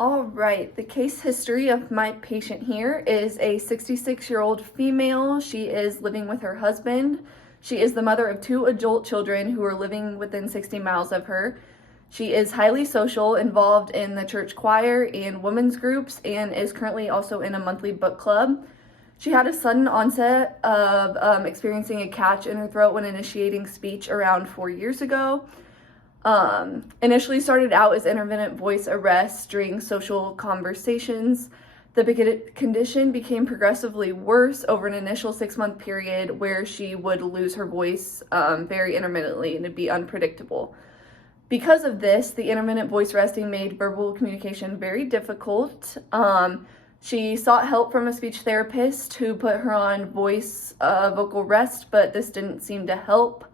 All right, the case history of my patient here is a 66-year-old female. She is living with her husband. She is the mother of 2 adult children who are living within 60 miles of her. She is highly social, involved in the church choir and women's groups, and is currently also in a monthly book club. She had a sudden onset of experiencing a catch in her throat when initiating speech around 4 years ago. Initially started out as intermittent voice arrest during social conversations. The condition became progressively worse over an initial 6-month period where she would lose her voice very intermittently and it'd be unpredictable. Because of this, the intermittent voice resting made verbal communication very difficult. She sought help from a speech therapist who put her on vocal rest, but this didn't seem to help.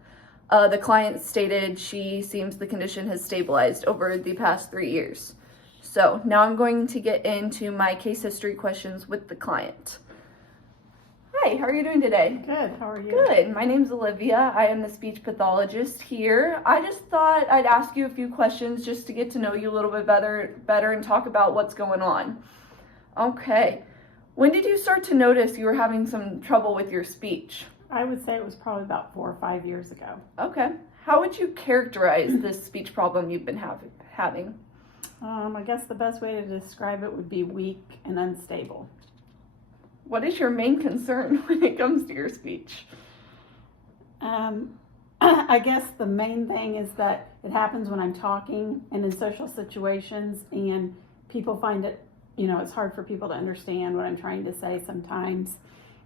The client stated she seems the condition has stabilized over the past 3 years. So now I'm going to get into my case history questions with the client. Hi, how are you doing today? Good, how are you? Good, my name's Olivia. I am the speech pathologist here. I just thought I'd ask you a few questions just to get to know you a little bit better and talk about what's going on. Okay, when did you start to notice you were having some trouble with your speech? I would say it was probably about 4 or 5 years ago. Okay. How would you characterize this speech problem you've been having? I guess the best way to describe it would be weak and unstable. What is your main concern when it comes to your speech? I guess the main thing is that it happens when I'm talking and in social situations, and people find it, it's hard for people to understand what I'm trying to say sometimes.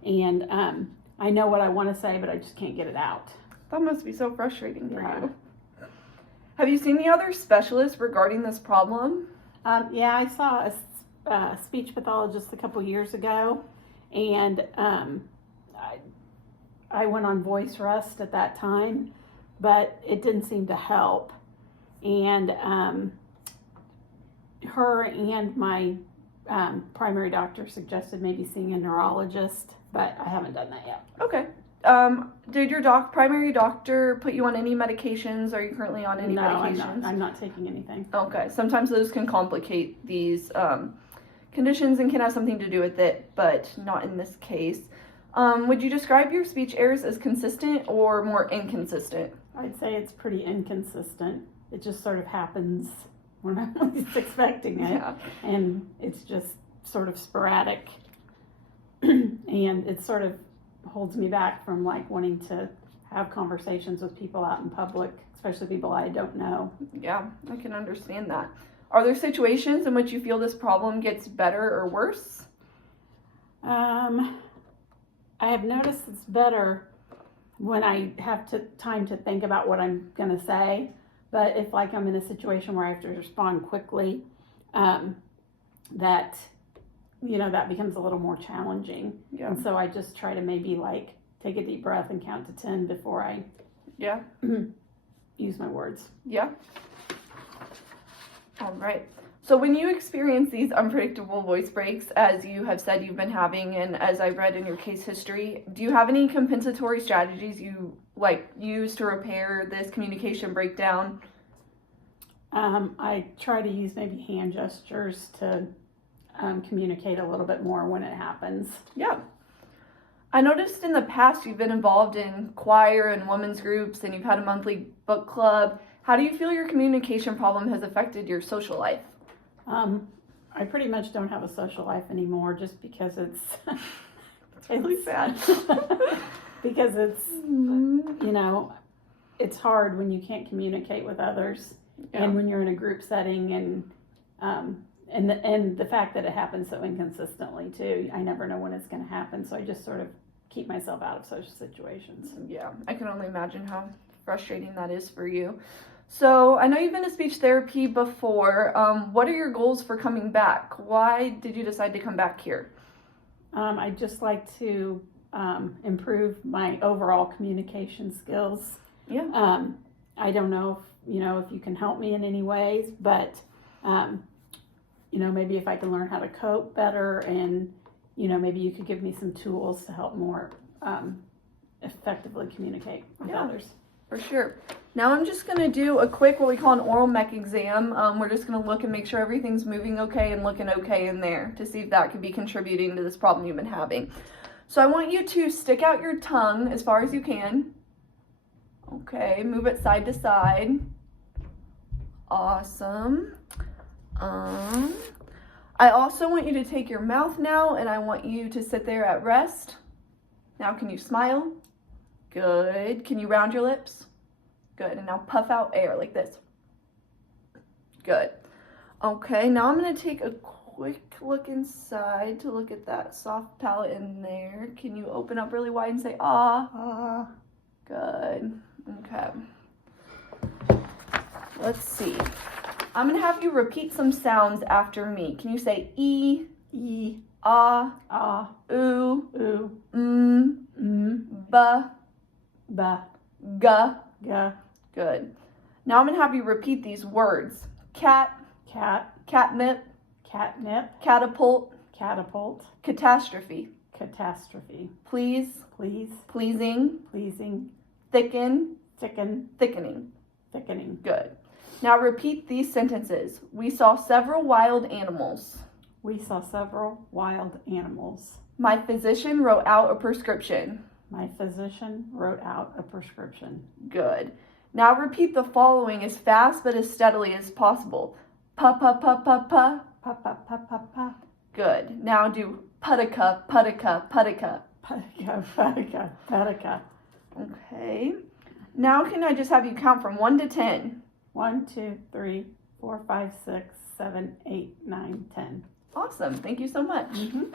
And I know what I want to say, but I just can't get it out. That must be so frustrating for you. Have you seen any other specialists regarding this problem? Yeah, I saw a speech pathologist a couple years ago, and I went on voice rest at that time, but it didn't seem to help. And her and my primary doctor suggested maybe seeing a neurologist, but I haven't done that yet. Okay. Did your primary doctor put you on any medications? Are you currently on any medications? No, I'm not taking anything. Okay. Sometimes those can complicate these conditions and can have something to do with it, but not in this case. Would you describe your speech errors as consistent or more inconsistent? I'd say it's pretty inconsistent. It just sort of happens when I'm least expecting it. Yeah. And it's just sort of sporadic. And it sort of holds me back from wanting to have conversations with people out in public, especially people I don't know. Yeah, I can understand that. Are there situations in which you feel this problem gets better or worse? I have noticed it's better when I have time to think about what I'm going to say. But if I'm in a situation where I have to respond quickly, that becomes a little more challenging. Yeah. And so I just try to maybe take a deep breath and count to 10 before I use my words. Yeah. All right. So when you experience these unpredictable voice breaks, as you have said you've been having, and as I read in your case history, do you have any compensatory strategies you use to repair this communication breakdown? I try to use maybe hand gestures to communicate a little bit more when it happens. Yeah. I noticed in the past you've been involved in choir and women's groups, and you've had a monthly book club. How do you feel your communication problem has affected your social life? I pretty much don't have a social life anymore, just because it's really sad. Because it's it's hard when you can't communicate with others, and when you're in a group setting, and the fact that it happens so inconsistently too. I never know when it's going to happen, so I just sort of keep myself out of social situations. Yeah, I can only imagine how frustrating that is for you. So I know you've been to speech therapy before. What are your goals for coming back? Why did you decide to come back here? I'd just like to improve my overall communication skills. Yeah. I don't know if you can help me in any ways, but maybe if I can learn how to cope better, and maybe you could give me some tools to help more effectively communicate with others. For sure. Now I'm just going to do a quick, what we call an oral mech exam. We're just going to look and make sure everything's moving okay and looking okay in there to see if that could be contributing to this problem you've been having. So I want you to stick out your tongue as far as you can. Okay, move it side to side. Awesome. I also want you to take your mouth now, and I want you to sit there at rest. Now can you smile? Good. Can you round your lips? Good. And now puff out air like this. Good. Okay, now I'm going to take a quick look inside to look at that soft palate in there. Can you open up really wide and say, ah? Ah. Good. Okay. Let's see. I'm going to have you repeat some sounds after me. Can you say E, E, ah, ah, ooh, mm, ba, ba, ga? ga, Good. Now I'm going to have you repeat these words. Cat, cat, catnip, catnip, catapult, catapult, catastrophe. catastrophe, Please, please, pleasing, pleasing, thicken, thicken, thickening. thickening. Good. Now repeat these sentences. We saw several wild animals. We saw several wild animals. My physician wrote out a prescription. My physician wrote out a prescription. Good. Now repeat the following as fast but as steadily as possible. Pa pa pa pa pa. Pa pa pa pa pa. Good. Now do puttica, puttica, puttica. Patica, patica, patica. Okay. Now can I just have you count from 1 to 10? 1, 2, 3, 4, 5, 6, 7, 8, 9, 10. Awesome. Thank you so much. Mm-hmm.